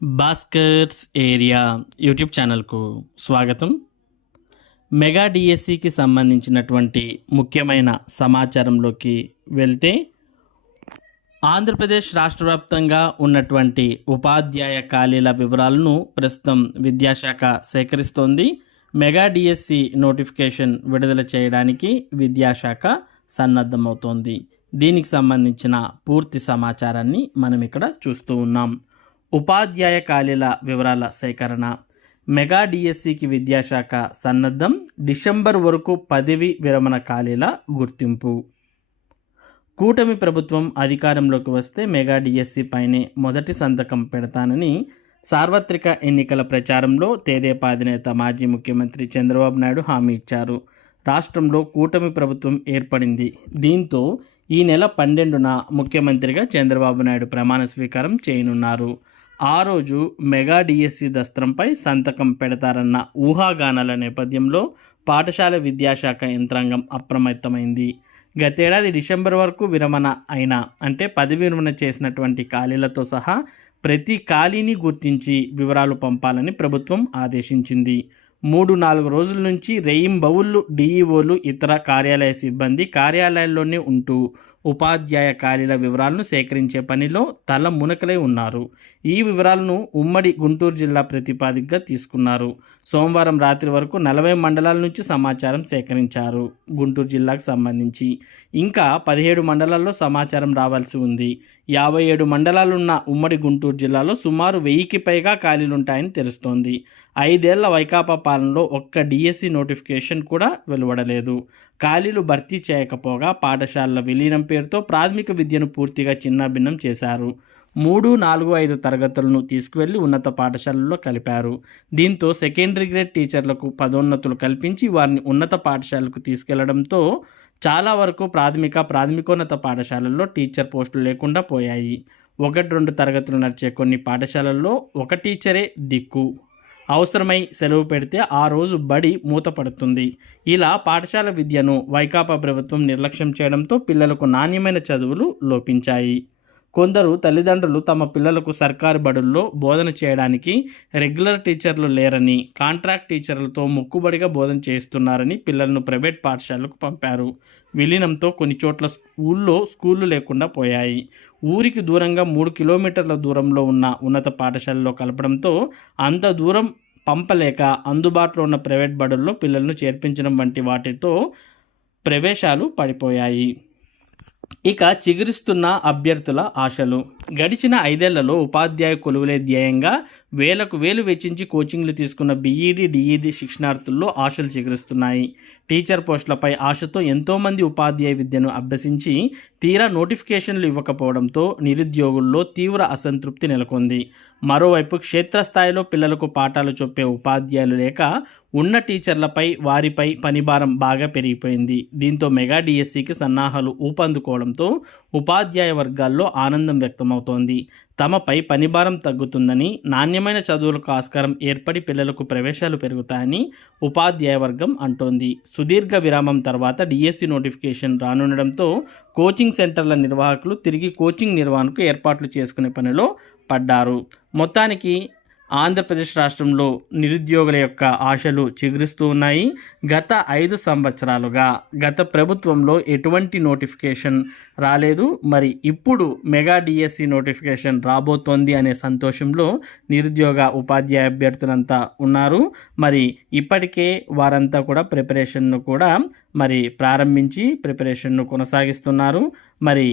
Bhaskar's area YouTube ఛానల్కు స్వాగతం. Mega డిఎస్సికి సంబంధించినటువంటి ముఖ్యమైన సమాచారంలోకి వెళ్తే ఆంధ్రప్రదేశ్ రాష్ట్ర వ్యాప్తంగా ఉన్నటువంటి ఉపాధ్యాయ ఖాళీల వివరాలను ప్రస్తుతం విద్యాశాఖ సేకరిస్తోంది. మెగా డిఎస్సి నోటిఫికేషన్ విడుదల చేయడానికి విద్యాశాఖ సన్నద్ధమవుతోంది. దీనికి సంబంధించిన పూర్తి సమాచారాన్ని మనం ఇక్కడ చూస్తూ ఉన్నాం. ఉపాధ్యాయ ఖాళీల వివరాల సేకరణ. మెగా డిఎస్సికి విద్యాశాఖ సన్నద్ధం. డిసెంబర్ వరకు పదవి విరమణ ఖాళీల గుర్తింపు. కూటమి ప్రభుత్వం అధికారంలోకి వస్తే మెగా డిఎస్సి పైనే మొదటి సంతకం పెడతానని సార్వత్రిక ఎన్నికల ప్రచారంలో తెదేపా అధినేత మాజీ ముఖ్యమంత్రి చంద్రబాబు నాయుడు హామీ ఇచ్చారు. రాష్ట్రంలో కూటమి ప్రభుత్వం ఏర్పడింది. దీంతో ఈ నెల పన్నెండున ముఖ్యమంత్రిగా చంద్రబాబు నాయుడు ప్రమాణ స్వీకారం చేయనున్నారు. ఆ రోజు మెగా డిఎస్సి దస్త్రంపై సంతకం పెడతారన్న ఊహాగానాల నేపథ్యంలో పాఠశాల విద్యాశాఖ యంత్రాంగం అప్రమత్తమైంది. గతేడాది డిసెంబర్ వరకు విరమణ అయిన అంటే పదవి విరమణ చేసినటువంటి ఖాళీలతో సహా ప్రతి ఖాళీని గుర్తించి వివరాలు పంపాలని ప్రభుత్వం ఆదేశించింది. మూడు నాలుగు రోజుల నుంచి రెయింబవుళ్ళు డిఈఓలు ఇతర కార్యాలయ సిబ్బంది కార్యాలయాల్లోనే ఉంటూ ఉపాధ్యాయ ఖాళీల వివరాలను సేకరించే పనిలో తల మునకలై ఉన్నారు. ఈ వివరాలను ఉమ్మడి గుంటూరు జిల్లా ప్రతిపాదికగా తీసుకున్నారు. సోమవారం రాత్రి వరకు నలభై మండలాల నుంచి సమాచారం సేకరించారు. గుంటూరు జిల్లాకు సంబంధించి ఇంకా పదిహేడు మండలాల్లో సమాచారం రావాల్సి ఉంది. యాభై ఏడు మండలాలున్న ఉమ్మడి గుంటూరు జిల్లాలో సుమారు వెయ్యికి పైగా ఖాళీలుంటాయని తెలుస్తోంది. ఐదేళ్ళ వైకాపా పాలనలో ఒక్క డిఎస్సి నోటిఫికేషన్ కూడా వెలువడలేదు. ఖాళీలు భర్తీ చేయకపోగా పాఠశాలల విలీనం పేరుతో ప్రాథమిక విద్యను పూర్తిగా చిన్నాభిన్నం చేశారు. మూడు నాలుగు ఐదు తరగతులను తీసుకువెళ్ళి ఉన్నత పాఠశాలల్లో కలిపారు. దీంతో సెకండరీ గ్రేడ్ టీచర్లకు పదోన్నతులు కల్పించి వారిని ఉన్నత పాఠశాలకు తీసుకెళ్ళడంతో చాలా వరకు ప్రాథమిక ప్రాథమికోన్నత పాఠశాలల్లో టీచర్ పోస్టులు లేకుండా పోయాయి. ఒకటి రెండు తరగతులు నడిచే కొన్ని పాఠశాలల్లో ఒక టీచరే దిక్కు. అవసరమై సెలవు పెడితే ఆ రోజు బడి మూతపడుతుంది. ఇలా పాఠశాల విద్యను వైకాపా ప్రభుత్వం నిర్లక్ష్యం చేయడంతో పిల్లలకు నాణ్యమైన చదువులు లోపించాయి. కొందరు తల్లిదండ్రులు తమ పిల్లలకు సర్కారు బడుల్లో బోధన చేయడానికి రెగ్యులర్ టీచర్లు లేరని కాంట్రాక్ట్ టీచర్లతో మొక్కుబడిగా బోధన చేస్తున్నారని పిల్లలను ప్రైవేట్ పాఠశాలకు పంపారు. విలీనంతో కొన్ని చోట్ల స్కూల్లో స్కూళ్ళు లేకుండా పోయాయి. ఊరికి దూరంగా మూడు కిలోమీటర్ల దూరంలో ఉన్న ఉన్నత పాఠశాలలో కలపడంతో అంత దూరం పంపలేక అందుబాటులో ఉన్న ప్రైవేట్ బడుల్లో పిల్లలను చేర్పించడం వంటి వాటితో ప్రవేశాలు పడిపోయాయి. ఇక చిగురిస్తున్న అభ్యర్థుల ఆశలు. గడిచిన ఐదేళ్ళలో ఉపాధ్యాయ కొలువులే ధ్యేయంగా వేలకు వేలు వెచ్చించి కోచింగ్లు తీసుకున్న బీఈడీ డిఈడి శిక్షణార్థుల్లో ఆశలు చిగురిస్తున్నాయి. టీచర్ పోస్టులపై ఆశతో ఎంతోమంది ఉపాధ్యాయ విద్యను అభ్యసించి తీరా నోటిఫికేషన్లు ఇవ్వకపోవడంతో నిరుద్యోగుల్లో తీవ్ర అసంతృప్తి నెలకొంది. మరోవైపు క్షేత్రస్థాయిలో పిల్లలకు పాఠాలు చెప్పే ఉపాధ్యాయులు లేక ఉన్న టీచర్లపై వారిపై పనిభారం బాగా పెరిగిపోయింది. దీంతో మెగా డిఎస్సికి సన్నాహాలు ఊపందుకోవడంతో ఉపాధ్యాయ వర్గాల్లో ఆనందం వ్యక్తమవుతోంది. తమపై పనిభారం తగ్గుతుందని నాణ్యమైన చదువులకు ఆస్కారం ఏర్పడి పిల్లలకు ప్రవేశాలు పెరుగుతాయని ఉపాధ్యాయ వర్గం అంటోంది. సుదీర్ఘ విరామం తర్వాత డిఎస్సి నోటిఫికేషన్ రానుండడంతో కోచింగ్ సెంటర్ల నిర్వాహకులు తిరిగి కోచింగ్ నిర్వహణకు ఏర్పాట్లు చేసుకునే పనిలో పడ్డారు. మొత్తానికి ఆంధ్రప్రదేశ్ రాష్ట్రంలో నిరుద్యోగుల యొక్క ఆశలు చిగురిస్తూ ఉన్నాయి. గత ఐదు సంవత్సరాలుగా గత ప్రభుత్వంలో ఎటువంటి నోటిఫికేషన్ రాలేదు. మరి ఇప్పుడు మెగా డిఎస్సి నోటిఫికేషన్ రాబోతోంది అనే సంతోషంలో నిరుద్యోగ ఉపాధ్యాయ అభ్యర్థులంతా ఉన్నారు. మరి ఇప్పటికే వారంతా కూడా ప్రిపరేషన్ను కూడా మరి ప్రారంభించి ప్రిపరేషన్ను కొనసాగిస్తున్నారు. మరి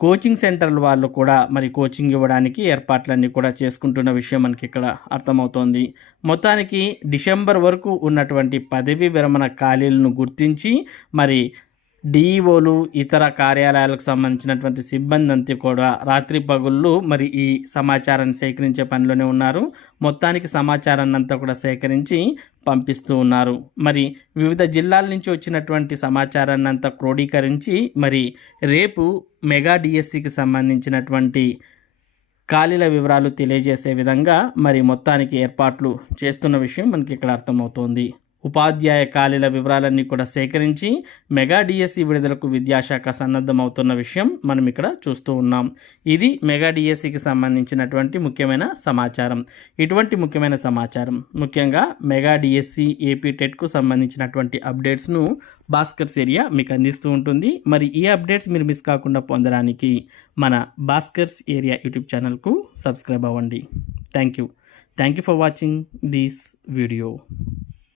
కోచింగ్ సెంటర్ల వాళ్ళు కూడా మరి కోచింగ్ ఇవ్వడానికి ఏర్పాట్లన్నీ కూడా చేసుకుంటున్న విషయం మనకి ఇక్కడ అర్థమవుతోంది. మొత్తానికి డిసెంబర్ వరకు ఉన్నటువంటి పదవీ విరమణ ఖాళీలను గుర్తించి మరి డిఈఓలు ఇతర కార్యాలయాలకు సంబంధించినటువంటి సిబ్బంది అంతా కూడా రాత్రి పగుళ్ళు మరి ఈ సమాచారాన్ని సేకరించే పనిలోనే ఉన్నారు. మొత్తానికి సమాచారాన్ని అంతా కూడా సేకరించి పంపిస్తూ ఉన్నారు. మరి వివిధ జిల్లాల నుంచి వచ్చినటువంటి సమాచారాన్ని అంతా క్రోడీకరించి మరి రేపు మెగా డిఎస్సికి సంబంధించినటువంటి ఖాళీల వివరాలు తెలియజేసే విధంగా మరి మొత్తానికి ఏర్పాట్లు చేస్తున్న విషయం మనకి ఇక్కడ అర్థమవుతోంది. ఉపాధ్యాయ ఖాళీల వివరాలన్నీ కూడా సేకరించి మెగా డిఎస్సి విడుదలకు విద్యాశాఖ సన్నద్ధమవుతున్న విషయం మనం ఇక్కడ చూస్తూ ఉన్నాం. ఇది మెగా డిఎస్సికి సంబంధించినటువంటి ముఖ్యమైన సమాచారం. ఇటువంటి ముఖ్యమైన సమాచారం ముఖ్యంగా మెగా డిఎస్సి ఏపీ టెట్కు సంబంధించినటువంటి అప్డేట్స్ను భాస్కర్స్ ఏరియా మీకు అందిస్తూ ఉంటుంది. మరి ఈ అప్డేట్స్ మీరు మిస్ కాకుండా పొందడానికి మన భాస్కర్స్ ఏరియా యూట్యూబ్ ఛానల్కు సబ్స్క్రైబ్ అవ్వండి. Thank you. Thank you for watching this video.